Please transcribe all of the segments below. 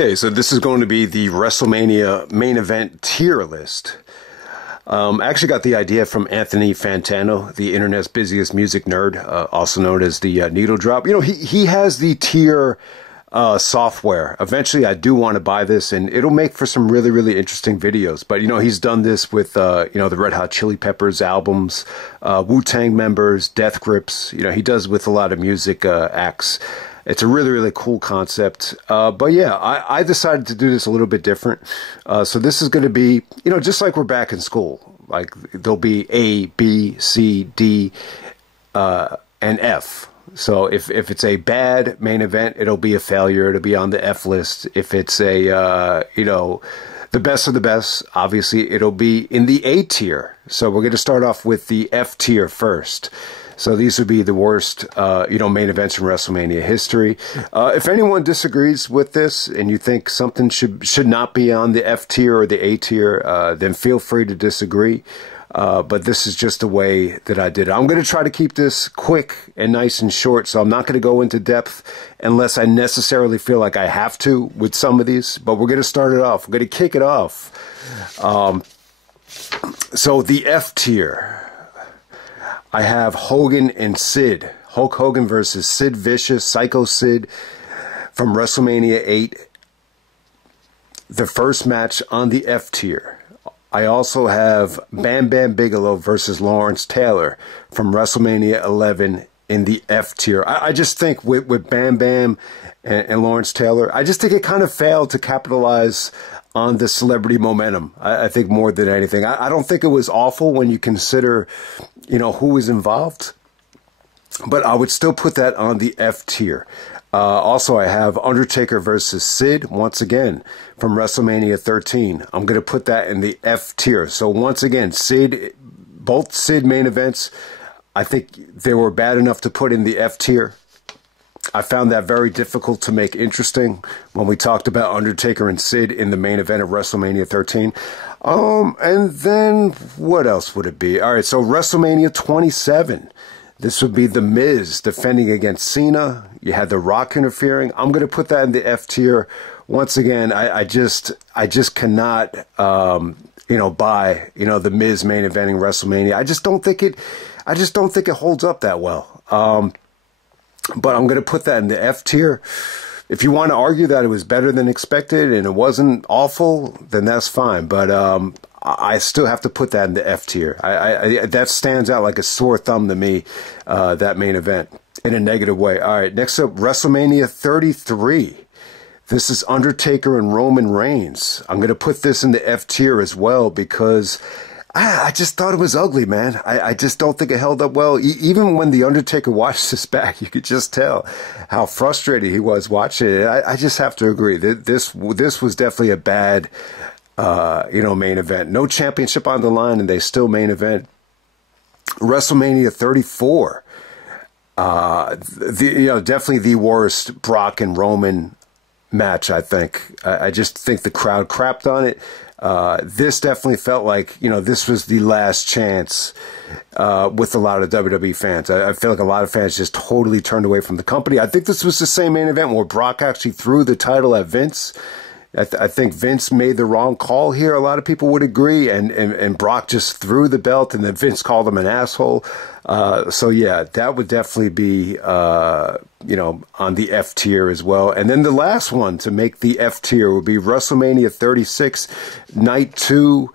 Okay, so this is going to be the WrestleMania main event tier list. I actually got the idea from Anthony Fantano, the internet's busiest music nerd, also known as the Needle Drop. You know, he has the tier software. Eventually, I do want to buy this, and it'll make for some really, really interesting videos. But, you know, he's done this with, you know, the Red Hot Chili Peppers albums, Wu-Tang members, Death Grips. You know, he does with a lot of music acts. It's a really, really cool concept. But yeah, I decided to do this a little bit different. So this is going to be, you know, just like we're back in school. Like there'll be A, B, C, D, and F. So if it's a bad main event, it'll be a failure. It'll be on the F list. If it's a, you know, the best of the best, obviously it'll be in the A tier. So we're going to start off with the F tier first. So these would be the worst, you know, main events in WrestleMania history. If anyone disagrees with this and you think something should not be on the F tier or the A tier, then feel free to disagree. But this is just the way that I did it. I'm going to try to keep this quick and nice and short, so I'm not going to go into depth unless I necessarily feel like I have to with some of these. But we're going to start it off. We're going to kick it off. So the F tier. I have Hogan and Sid. Hulk Hogan versus Sid Vicious, Psycho Sid from WrestleMania 8. The first match on the F tier. I also have Bam Bam Bigelow versus Lawrence Taylor from WrestleMania 11 in the F tier. I just think with Bam Bam and Lawrence Taylor, I just think it kind of failed to capitalize on the celebrity momentum. I think more than anything. I don't think it was awful when you consider, you know, who was involved, but I would still put that on the F tier. Also, I have Undertaker versus Sid, once again, from WrestleMania 13. I'm going to put that in the F tier. So once again, Sid, both Sid main events, I think they were bad enough to put in the F tier. I found that very difficult to make interesting when we talked about Undertaker and Sid in the main event of WrestleMania 13. And then what else would it be? All right, so WrestleMania 27. This would be The Miz defending against Cena. You had The Rock interfering. I'm going to put that in the F tier. Once again, I just cannot, you know, buy, you know, The Miz main eventing WrestleMania. I just don't think it holds up that well. But I'm going to put that in the F tier. If you want to argue that it was better than expected and it wasn't awful, then that's fine. But I still have to put that in the F tier. That stands out like a sore thumb to me, that main event, in a negative way. All right, next up, WrestleMania 33. This is Undertaker and Roman Reigns. I'm going to put this in the F tier as well because I just thought it was ugly, man. I just don't think it held up well. Even when The Undertaker watched this back, you could just tell how frustrated he was watching it. I just have to agree that this was definitely a bad, you know, main event. No championship on the line, and they still main event. WrestleMania 34. You know, definitely the worst Brock and Roman match, I think. I just think the crowd crapped on it. This definitely felt like, you know, this was the last chance with a lot of WWE fans. I feel like a lot of fans just totally turned away from the company. I think this was the same main event where Brock actually threw the title at Vince. I think Vince made the wrong call here. A lot of people would agree. And Brock just threw the belt, and then Vince called him an asshole. So, yeah, that would definitely be, you know, on the F tier as well. And then the last one to make the F tier would be WrestleMania 36, Night 2,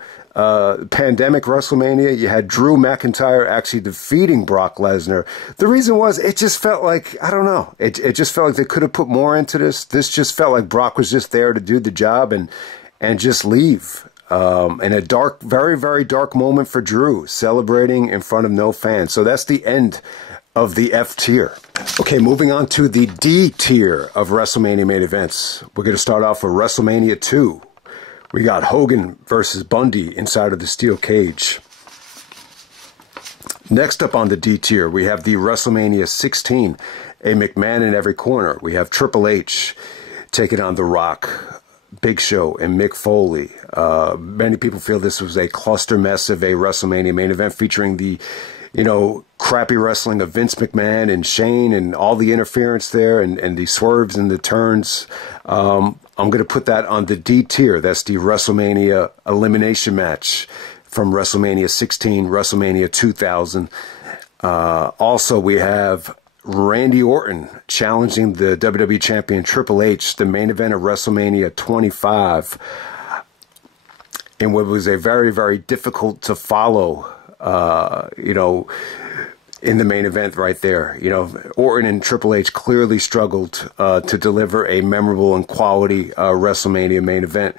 pandemic WrestleMania. You had Drew McIntyre actually defeating Brock Lesnar. The reason was it just felt like, I don't know, it just felt like they could have put more into this. This just felt like Brock was just there to do the job and just leave. And a dark, very, very dark moment for Drew, celebrating in front of no fans. So that's the end of the F tier. Okay, moving on to the D tier of WrestleMania main events. We're going to start off with WrestleMania 2. We got Hogan versus Bundy inside of the steel cage. Next up on the D tier, we have the WrestleMania 16, a McMahon in every corner. We have Triple H taking on The Rock. Big Show and Mick Foley. Many people feel this was a cluster mess of a WrestleMania main event featuring the, crappy wrestling of Vince McMahon and Shane and all the interference there and the swerves and the turns. I'm going to put that on the D tier. That's the WrestleMania elimination match from WrestleMania 16, WrestleMania 2000. Also, we have Randy Orton challenging the WWE Champion Triple H, the main event of WrestleMania 25, in what was a very, very difficult to follow, in the main event right there. Orton and Triple H clearly struggled to deliver a memorable and quality WrestleMania main event.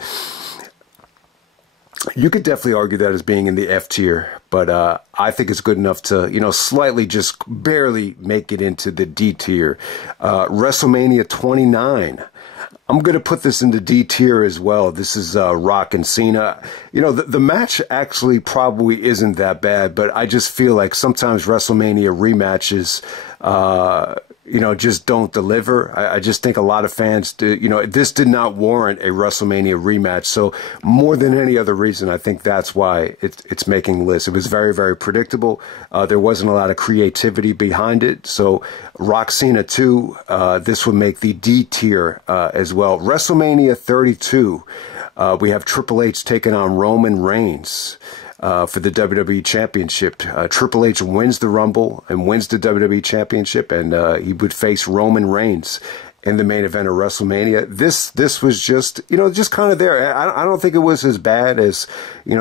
You could definitely argue that as being in the F tier, but I think it's good enough to, slightly just barely make it into the D tier. WrestleMania 29. I'm going to put this in the D tier as well. This is Rock and Cena. The match actually probably isn't that bad, but I just feel like sometimes WrestleMania rematches, just don't deliver. I just think a lot of fans, this did not warrant a WrestleMania rematch. So more than any other reason, I think that's why it's making lists. It was very, very predictable. There wasn't a lot of creativity behind it. So Rock Cena 2, this would make the D tier as well. WrestleMania 32, we have Triple H taking on Roman Reigns. For the WWE Championship. Triple H wins the Rumble and wins the WWE Championship, and he would face Roman Reigns in the main event of WrestleMania. This was just, just kind of there. I don't think it was as bad as,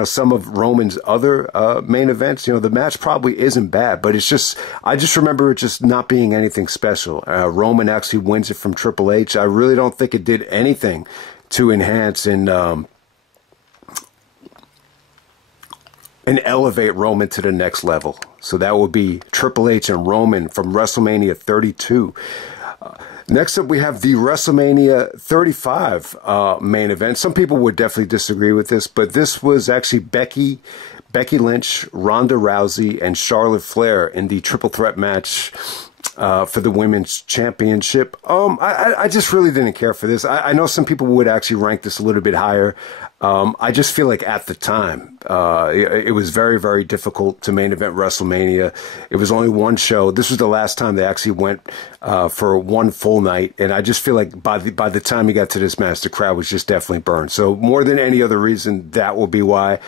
some of Roman's other main events. The match probably isn't bad, but it's just, I just remember it just not being anything special. Roman actually wins it from Triple H. I really don't think it did anything to enhance and elevate Roman to the next level. So that would be Triple H and Roman from WrestleMania 32. Next up, we have the WrestleMania 35 main event. Some people would definitely disagree with this, but this was actually Becky Lynch, Ronda Rousey, and Charlotte Flair in the triple threat match for the women's championship. I just really didn't care for this. I know some people would actually rank this a little bit higher. I just feel like at the time, it was very, very difficult to main event WrestleMania. It was only one show. This was the last time they actually went for one full night, and I just feel like by the time you got to this match, the crowd was just definitely burned. So more than any other reason, that will be why.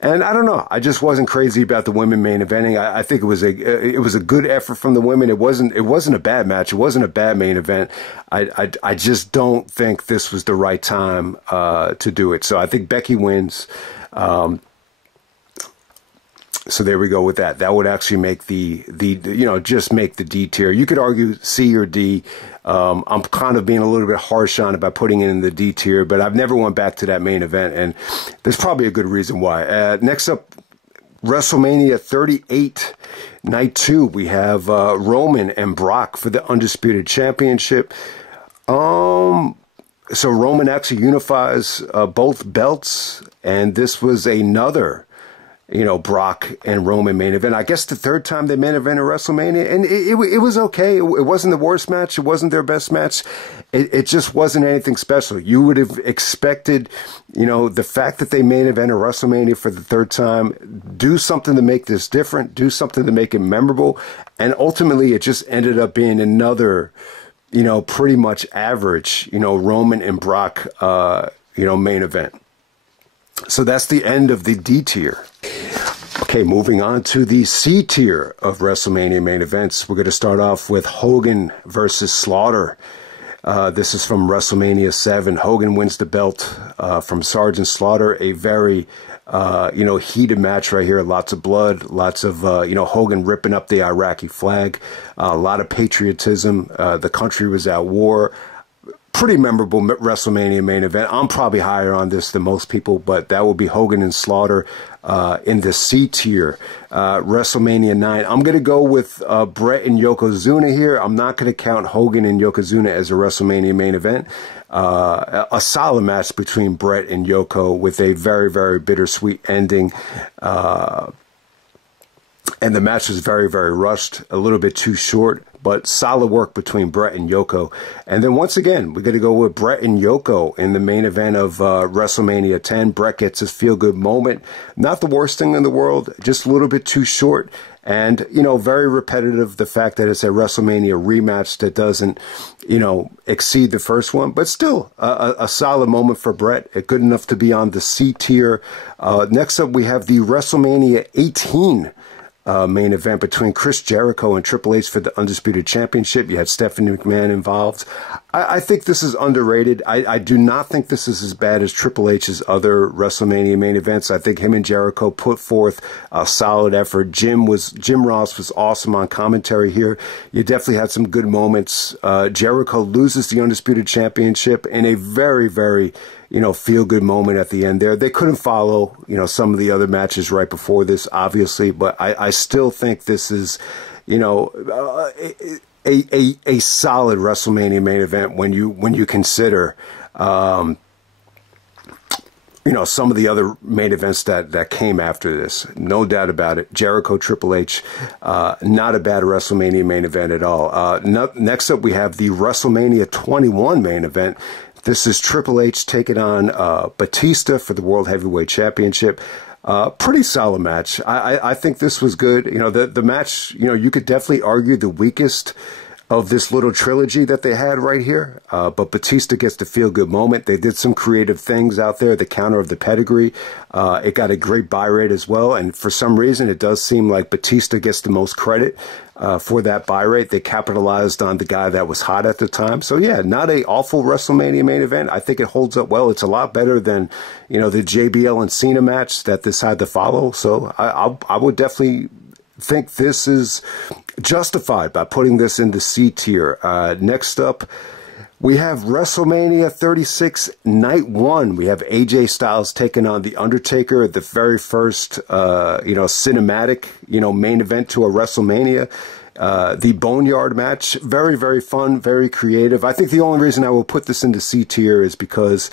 And I don't know. I just wasn't crazy about the women main eventing. I think it was a good effort from the women. It wasn't a bad match. It wasn't a bad main event. I just don't think this was the right time to do it. So I think Becky wins. So there we go with that. That would actually make just make the D tier. You could argue C or D. I'm kind of being a little bit harsh on it by putting it in the D tier, but I've never went back to that main event, and there's probably a good reason why. Next up, WrestleMania 38, Night 2. We have Roman and Brock for the Undisputed Championship. So Roman actually unifies both belts, and this was another, Brock and Roman main event. I guess the third time they main evented WrestleMania, and it was okay. It wasn't the worst match. It wasn't their best match. It just wasn't anything special. You would have expected, the fact that they main evented WrestleMania for the third time, do something to make this different, do something to make it memorable, and ultimately it just ended up being another, pretty much average, Roman and Brock, main event. So that's the end of the D tier. Okay, moving on to the C tier of WrestleMania main events. We're going to start off with Hogan versus Slaughter. This is from WrestleMania 7. Hogan wins the belt from Sergeant Slaughter. A very, heated match right here. Lots of blood, lots of, Hogan ripping up the Iraqi flag. A lot of patriotism. The country was at war. Pretty memorable WrestleMania main event. I'm probably higher on this than most people, but that will be Hogan and Slaughter in the C tier. WrestleMania 9. I'm going to go with Bret and Yokozuna here. I'm not going to count Hogan and Yokozuna as a WrestleMania main event. A solid match between Bret and Yoko with a very, very bittersweet ending. And the match was very, very rushed, a little bit too short. but solid work between Brett and Yoko. And then once again, we're going to go with Brett and Yoko in the main event of WrestleMania 10. Brett gets his feel-good moment. Not the worst thing in the world, just a little bit too short. And, you know, very repetitive, the fact that it's a WrestleMania rematch that doesn't, you know, exceed the first one. But still, a solid moment for Brett, good enough to be on the C tier. Next up, we have the WrestleMania 18 main event between Chris Jericho and Triple H for the Undisputed Championship. You had Stephanie McMahon involved. I think this is underrated. I do not think this is as bad as Triple H's other WrestleMania main events. I think him and Jericho put forth a solid effort. Jim Ross was awesome on commentary here. You definitely had some good moments. Jericho loses the Undisputed Championship in a very, very, you know, feel-good moment at the end there. They couldn't follow, you know, some of the other matches right before this, obviously, but I still think this is, you know, a solid WrestleMania main event when you consider, you know, some of the other main events that came after this. No doubt about it. Jericho, Triple H, not a bad WrestleMania main event at all. Next up, we have the WrestleMania 21 main event. This is Triple H taking on Batista for the World Heavyweight Championship. Pretty solid match. I think this was good. You know, the match, you know, you could definitely argue the weakest of this little trilogy that they had right here. But Batista gets the feel-good moment. They did some creative things out there. The counter of the pedigree. It got a great buy rate as well. And for some reason, it does seem like Batista gets the most credit for that buy rate. They capitalized on the guy that was hot at the time. So yeah, not a awful WrestleMania main event. I think it holds up well. It's a lot better than, you know, the JBL and Cena match that this had to follow. So I would definitely think this is justified by putting this in the C tier. Next up, we have WrestleMania 36 Night 1. We have AJ Styles taking on The Undertaker, the very first, you know, cinematic, you know, main event to a WrestleMania. The Boneyard match, very, very fun, very creative. I think the only reason I will put this into C tier is because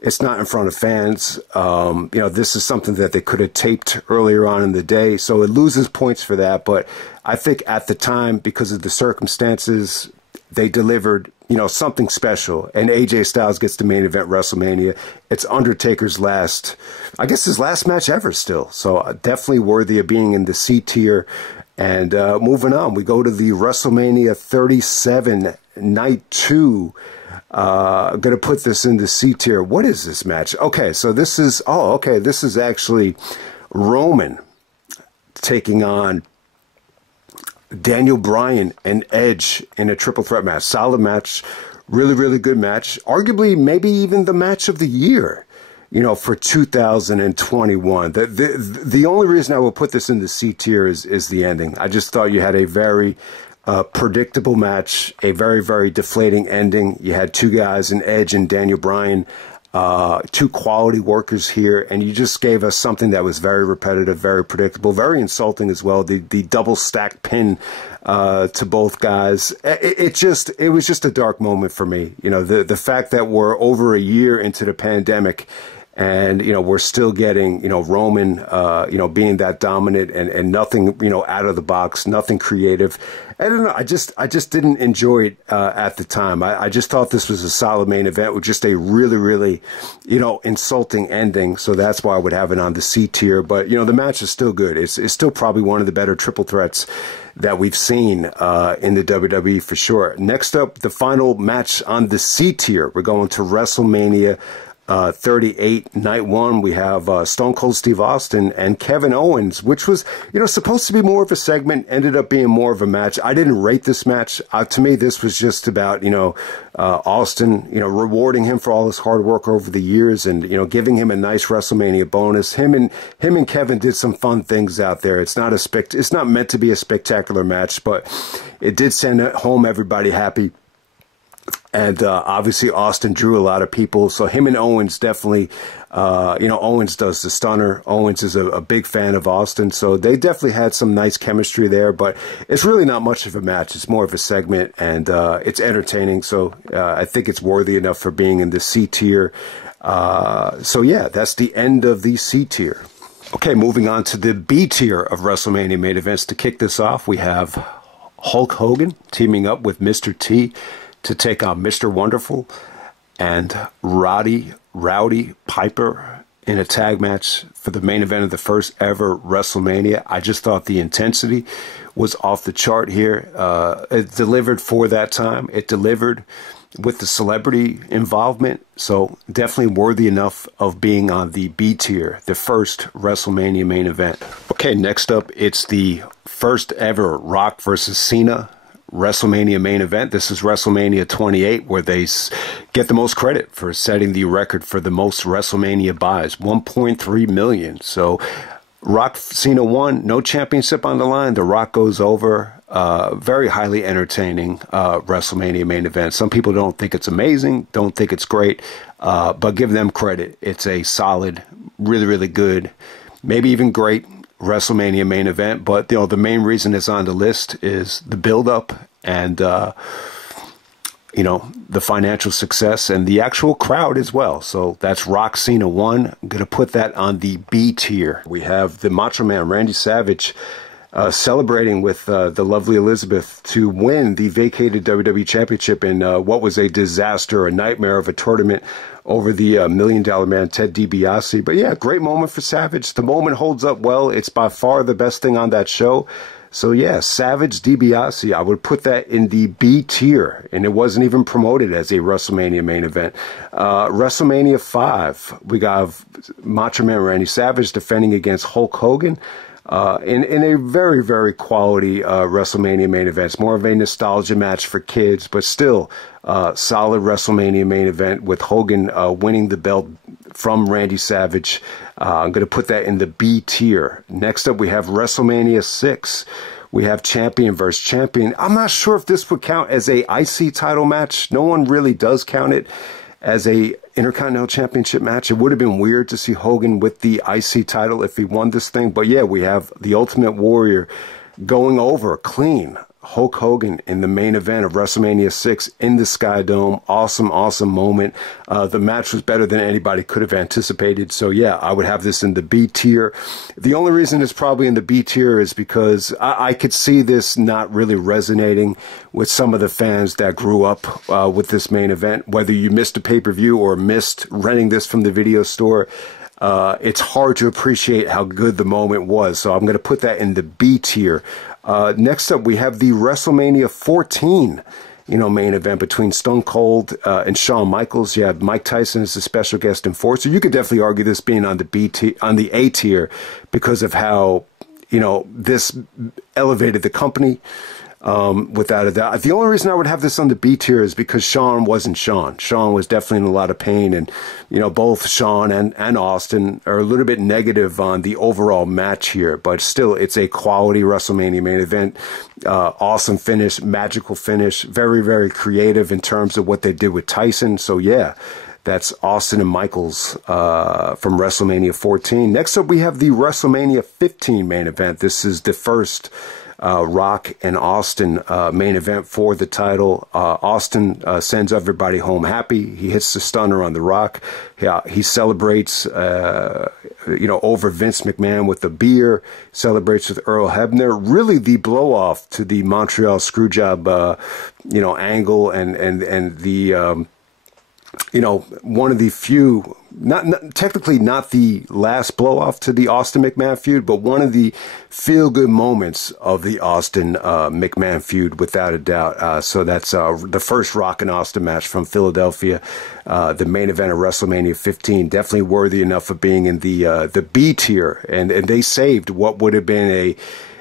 it's not in front of fans. You know, this is something that they could have taped earlier on in the day, so it loses points for that. But I think at the time, because of the circumstances, they delivered, you know, something special. And AJ Styles gets the main event WrestleMania. It's Undertaker's last, I guess his last match ever still. So definitely worthy of being in the C tier. And moving on, we go to the WrestleMania 37 Night 2. I'm going to put this in the C tier. What is this match? Okay, so this is, oh, okay, this is actually Roman taking on Daniel Bryan and Edge in a triple threat match. Solid match. Really, really good match. Arguably, maybe even the match of the year, you know, for 2021. The only reason I will put this in the C tier is the ending. I just thought you had a very predictable match, a very, very deflating ending. You had two guys in Edge and Daniel Bryan, two quality workers here, and you just gave us something that was very repetitive, very predictable, very insulting as well. The double stack pin to both guys. It was just a dark moment for me. You know, the fact that we're over a year into the pandemic, and, you know, we're still getting, you know, Roman, you know, being that dominant and nothing, you know, out of the box, nothing creative. I don't know. I just didn't enjoy it at the time. I just thought this was a solid main event with just a really, really, you know, insulting ending. So that's why I would have it on the C tier. But, you know, the match is still good. It's still probably one of the better triple threats that we've seen in the WWE for sure. Next up, the final match on the C tier. We're going to WrestleMania 38 Night 1. We have Stone Cold Steve Austin and Kevin Owens, which was, you know, supposed to be more of a segment, ended up being more of a match. I didn't rate this match. To me, this was just about, you know, Austin, you know, rewarding him for all his hard work over the years and, you know, giving him a nice WrestleMania bonus. Him and Kevin did some fun things out there. It's not meant to be a spectacular match, but it did send home everybody happy. And obviously Austin drew a lot of people. So him and Owens definitely, you know, Owens does the stunner. Owens is a big fan of Austin. So they definitely had some nice chemistry there. But it's really not much of a match. It's more of a segment. And it's entertaining. So I think it's worthy enough for being in the C tier. So yeah, that's the end of the C tier. Okay, moving on to the B tier of WrestleMania main events. To kick this off, we have Hulk Hogan teaming up with Mr. T to take on Mr. Wonderful and Rowdy Piper in a tag match for the main event of the first ever WrestleMania. I just thought the intensity was off the chart here. It delivered for that time. It delivered with the celebrity involvement, so definitely worthy enough of being on the B tier, the first WrestleMania main event. Okay, next up, it's the first ever Rock versus Cena WrestleMania main event. This is WrestleMania 28, where they get the most credit for setting the record for the most WrestleMania buys, 1.3 million. So Rock Cena won, no championship on the line. The Rock goes over. Very highly entertaining WrestleMania main event. Some people don't think it's amazing, don't think it's great, but give them credit. It's a solid, really, really good, maybe even great WrestleMania main event. But the main reason it's on the list is the build-up and the financial success and the actual crowd as well. So that's Rock Cena 1. I'm going to put that on the B tier. We have the Macho Man Randy Savage celebrating with the lovely Elizabeth to win the vacated WWE Championship in what was a disaster, a nightmare of a tournament over the $1 Million Man Ted DiBiase. But yeah, great moment for Savage. The moment holds up well. It's by far the best thing on that show. So yeah, Savage DiBiase, I would put that in the B tier, and it wasn't even promoted as a WrestleMania main event. WrestleMania 5, we got Macho Man Randy Savage defending against Hulk Hogan. In a very, very quality WrestleMania main event. It's more of a nostalgia match for kids, but still solid WrestleMania main event with Hogan winning the belt from Randy Savage. I'm going to put that in the B tier. Next up, we have WrestleMania 6. We have champion versus champion. I'm not sure if this would count as a IC title match. No one really does count it as a Intercontinental Championship match. It would have been weird to see Hogan with the IC title if he won this thing. But yeah, we have the Ultimate Warrior going over clean Hulk Hogan in the main event of WrestleMania 6 in the Sky Dome. Awesome, awesome moment. The match was better than anybody could have anticipated. So yeah, I would have this in the B tier. The only reason it's probably in the B tier is because I could see this not really resonating with some of the fans that grew up with this main event. Whether you missed a pay-per-view or missed renting this from the video store, it's hard to appreciate how good the moment was. So I'm going to put that in the B tier. Next up, we have the WrestleMania 14, main event between Stone Cold and Shawn Michaels. You have Mike Tyson as the special guest enforcer. You could definitely argue this being on the A tier because of how, this elevated the company. Without a doubt. The only reason I would have this on the B tier is because Shawn wasn't Shawn. Shawn was definitely in a lot of pain, and both Shawn and Austin are a little bit negative on the overall match here, but still, it's a quality WrestleMania main event. Awesome finish, magical finish, very, very creative in terms of what they did with Tyson. So yeah, that's Austin and Michaels from WrestleMania 14. Next up, we have the WrestleMania 15 main event. This is the first Rock and Austin main event for the title. Austin sends everybody home happy. He hits the stunner on the Rock. He celebrates, over Vince McMahon with a beer. Celebrates with Earl Hebner. Really, the blow off to the Montreal Screwjob, angle and the. One of the few, technically not the last blow off to the Austin McMahon feud, but one of the feel good moments of the Austin McMahon feud, without a doubt. So that's the first Rock and Austin match from Philadelphia, the main event of WrestleMania 15. Definitely worthy enough of being in the B tier, and they saved what would have been a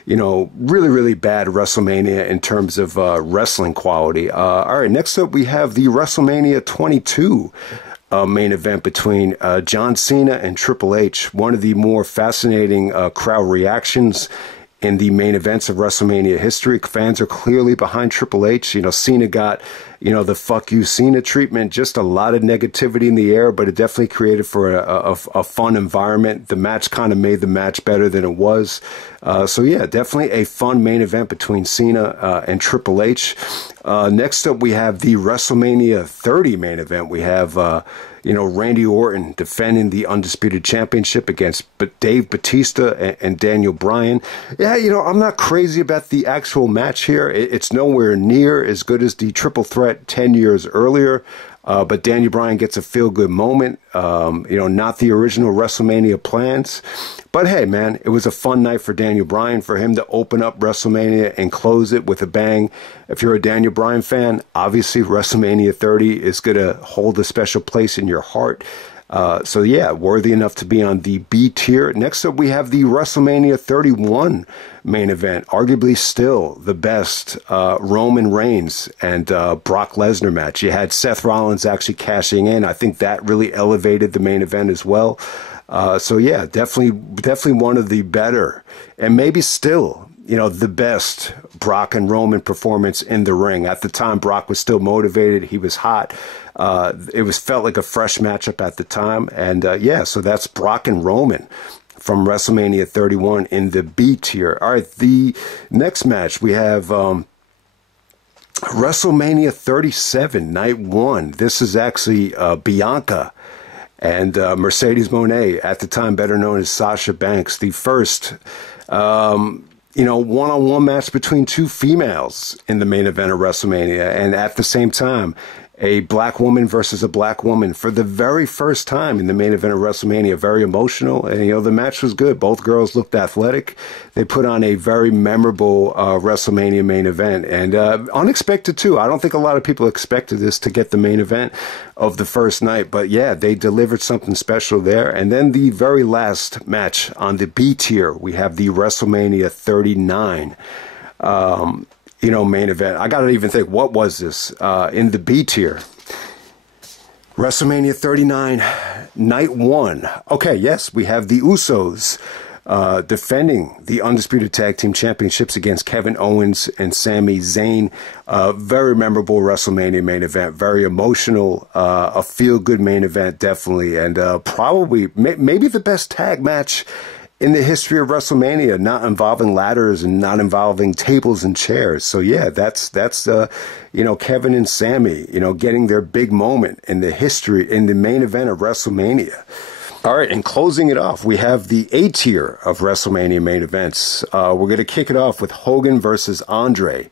really, really bad WrestleMania in terms of wrestling quality. All right, next up we have the WrestleMania 22 main event between John Cena and Triple H. One of the more fascinating crowd reactions in the main events of WrestleMania history. Fans are clearly behind Triple H. Cena got the fuck you Cena treatment. Just a lot of negativity in the air, but it definitely created for a fun environment. The match kind of made the match better than it was. So yeah, definitely a fun main event between Cena and Triple H. Next up, we have the WrestleMania 30 main event. We have Randy Orton defending the Undisputed Championship against Dave Batista and Daniel Bryan. Yeah, I'm not crazy about the actual match here. It's nowhere near as good as the triple threat 10 years earlier. But Daniel Bryan gets a feel-good moment. Not the original WrestleMania plans. But hey, man, it was a fun night for Daniel Bryan, for him to open up WrestleMania and close it with a bang. If you're a Daniel Bryan fan, obviously WrestleMania 30 is going to hold a special place in your heart. So yeah, worthy enough to be on the B tier. Next up, we have the WrestleMania 31 main event, arguably still the best Roman Reigns and Brock Lesnar match. You had Seth Rollins actually cashing in. I think that really elevated the main event as well. So yeah, definitely one of the better, and maybe still, the best Brock and Roman performance in the ring. At the time, Brock was still motivated. He was hot. It felt like a fresh matchup at the time. And yeah, so that's Brock and Roman from WrestleMania 31 in the B tier. All right, the next match we have WrestleMania 37, Night 1. This is actually Bianca and Mercedes Moné, at the time better known as Sasha Banks, the first one-on-one match between two females in the main event of WrestleMania. And at the same time, a black woman versus a black woman for the very first time in the main event of WrestleMania. Very emotional. And, the match was good. Both girls looked athletic. They put on a very memorable WrestleMania main event. And unexpected, too. I don't think a lot of people expected this to get the main event of the first night. But, yeah, they delivered something special there. And then the very last match on the B tier, we have the WrestleMania 39 main event. I gotta even think, what was this in the B tier? WrestleMania 39, Night 1. Okay, yes, we have the Usos defending the Undisputed Tag Team Championships against Kevin Owens and Sami Zayn. Very memorable WrestleMania main event. Very emotional. A feel-good main event, definitely. And probably, maybe the best tag match in the history of WrestleMania, not involving ladders and not involving tables and chairs. So yeah, that's Kevin and Sami, getting their big moment in the main event of WrestleMania. All right, and closing it off, we have the A tier of WrestleMania main events. We're going to kick it off with Hogan versus Andre,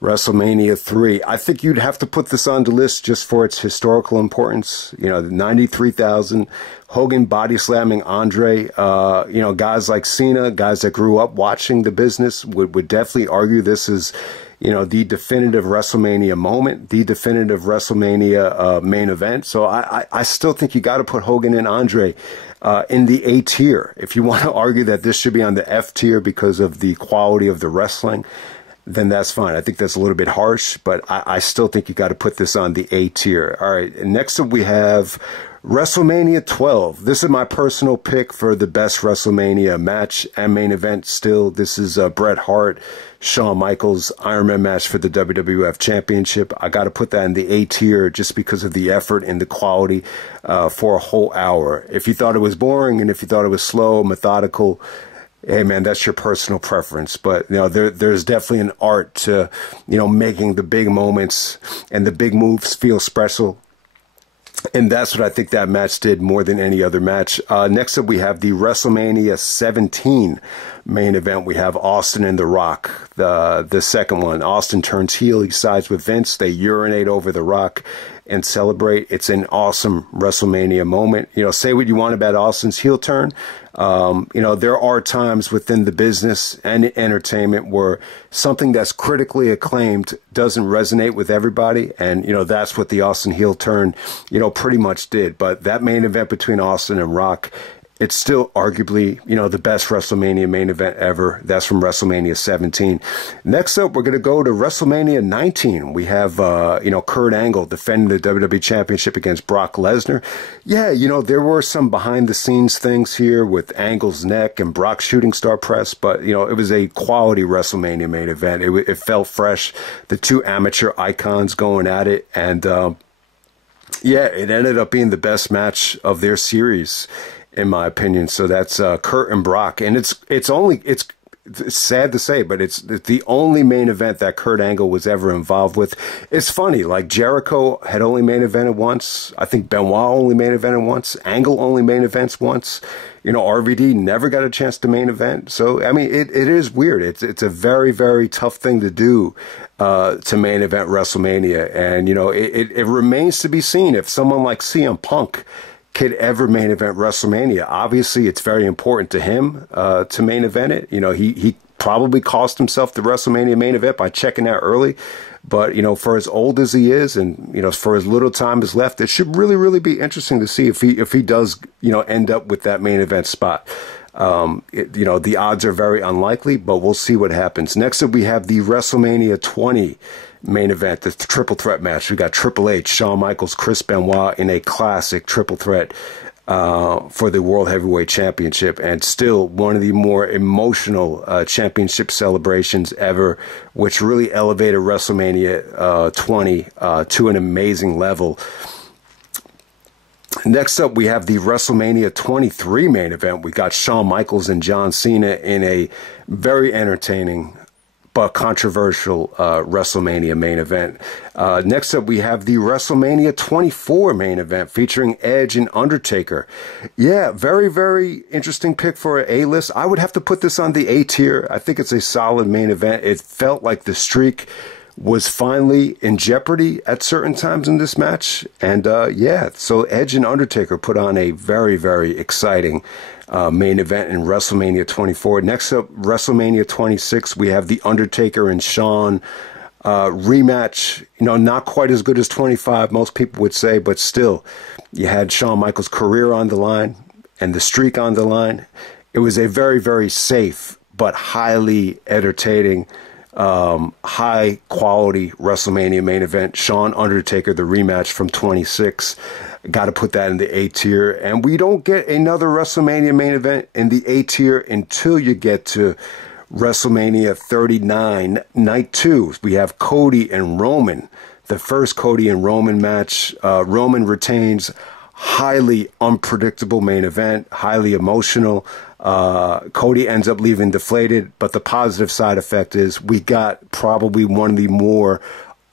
WrestleMania 3. I think you'd have to put this on the list just for its historical importance. The 93,000, Hogan body slamming Andre. Guys like Cena, guys that grew up watching the business would definitely argue this is, the definitive WrestleMania moment, the definitive WrestleMania main event. So I still think you got to put Hogan and Andre in the A tier. If you want to argue that this should be on the F tier because of the quality of the wrestling, then that's fine. I think that's a little bit harsh, but I still think you got to put this on the A tier. All right, and next up we have WrestleMania 12. This is my personal pick for the best WrestleMania match and main event still. This is Bret Hart, Shawn Michaels Iron Man match for the WWF Championship. I got to put that in the A tier just because of the effort and the quality for a whole hour. If you thought it was boring and if you thought it was slow, methodical, hey man, that's your personal preference. But there's definitely an art to making the big moments and the big moves feel special. And that's what I think that match did more than any other match. Next up, we have the WrestleMania 17 main event. We have Austin and The Rock, the second one. Austin turns heel. He sides with Vince. They urinate over The Rock and celebrate. It's an awesome WrestleMania moment. Say what you want about Austin's heel turn. There are times within the business and entertainment where something that's critically acclaimed doesn't resonate with everybody. And, that's what the Austin heel turn, pretty much did. But that main event between Austin and Rock, it's still arguably, the best WrestleMania main event ever. That's from WrestleMania 17. Next up, we're going to go to WrestleMania 19. We have, Kurt Angle defending the WWE Championship against Brock Lesnar. Yeah, there were some behind-the-scenes things here with Angle's neck and Brock's shooting star press, but, it was a quality WrestleMania main event. It felt fresh. The two amateur icons going at it, and, yeah, it ended up being the best match of their series, in my opinion. So that's Kurt and Brock, and it's sad to say, but it's the only main event that Kurt Angle was ever involved with. It's funny, like Jericho had only main evented once. I think Benoit only main evented once. Angle only main events once. RVD never got a chance to main event. So I mean, it is weird. It's a very, very tough thing to do to main event WrestleMania, and it remains to be seen if someone like CM Punk could ever main event WrestleMania. Obviously, it's very important to him to main event it. He probably cost himself the WrestleMania main event by checking out early. But, for as old as he is and, for as little time is left, it should really, really be interesting to see if he does, end up with that main event spot. The odds are very unlikely, but we'll see what happens. Next up, we have the WrestleMania 20 main event, the triple threat match. We got Triple H, Shawn Michaels, Chris Benoit in a classic triple threat for the World Heavyweight Championship, and still one of the more emotional championship celebrations ever, which really elevated WrestleMania 20 to an amazing level. Next up, we have the WrestleMania 23 main event. We got Shawn Michaels and John Cena in a very entertaining but controversial WrestleMania main event. Next up, we have the WrestleMania 24 main event featuring Edge and Undertaker. Yeah, very, very interesting pick for an A-list. I would have to put this on the A tier. I think it's a solid main event. It felt like the streak was finally in jeopardy at certain times in this match. And yeah, so Edge and Undertaker put on a very, very exciting main event in WrestleMania 24. Next up, WrestleMania 26, we have The Undertaker and Shawn rematch. Not quite as good as 25, most people would say, but still, you had Shawn Michaels' career on the line and the streak on the line. It was a very, very safe but highly entertaining, high quality WrestleMania main event. Shawn Undertaker, the rematch from 26. Got to put that in the A tier. And we don't get another WrestleMania main event in the A tier until you get to WrestleMania 39, Night 2. We have Cody and Roman. The first Cody and Roman match. Roman retains. Highly unpredictable main event. Highly emotional. Cody ends up leaving deflated. But the positive side effect is we got probably one of the more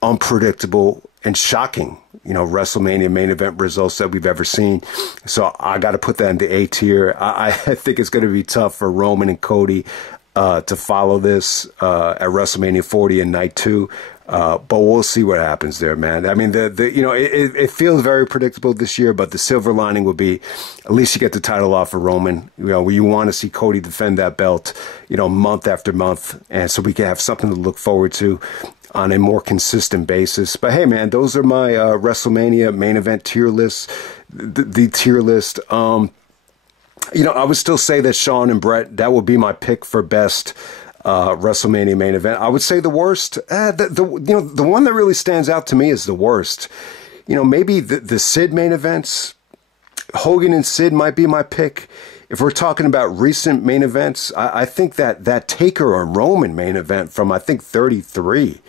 unpredictable and shocking, WrestleMania main event results that we've ever seen. So I got to put that in the A tier. I think it's going to be tough for Roman and Cody to follow this at WrestleMania 40 and Night 2. But we'll see what happens there, man. I mean, it feels very predictable this year, but the silver lining would be at least you get the title off of Roman. You want to see Cody defend that belt, month after month, and so we can have something to look forward to on a more consistent basis. But hey, man, those are my WrestleMania main event tier lists. The tier list. I would still say that Shawn and Brett, that would be my pick for best WrestleMania main event. I would say the worst. The one that really stands out to me is the worst. Maybe the Sid main events. Hogan and Sid might be my pick. If we're talking about recent main events, I think that Taker or Roman main event from, I think, 33,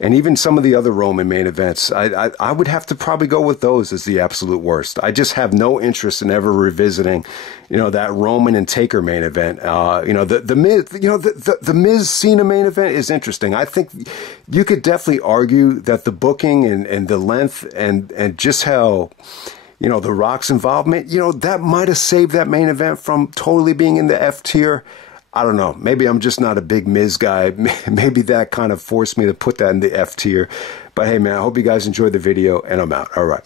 and even some of the other Roman main events, I would have to probably go with those as the absolute worst. I just have no interest in ever revisiting, that Roman and Taker main event. The Miz, the Miz Cena main event is interesting. I think you could definitely argue that the booking and the length and just how, The Rock's involvement, that might have saved that main event from totally being in the F tier. I don't know. Maybe I'm just not a big Miz guy. Maybe that kind of forced me to put that in the F tier. But hey, man, I hope you guys enjoyed the video, and I'm out. All right.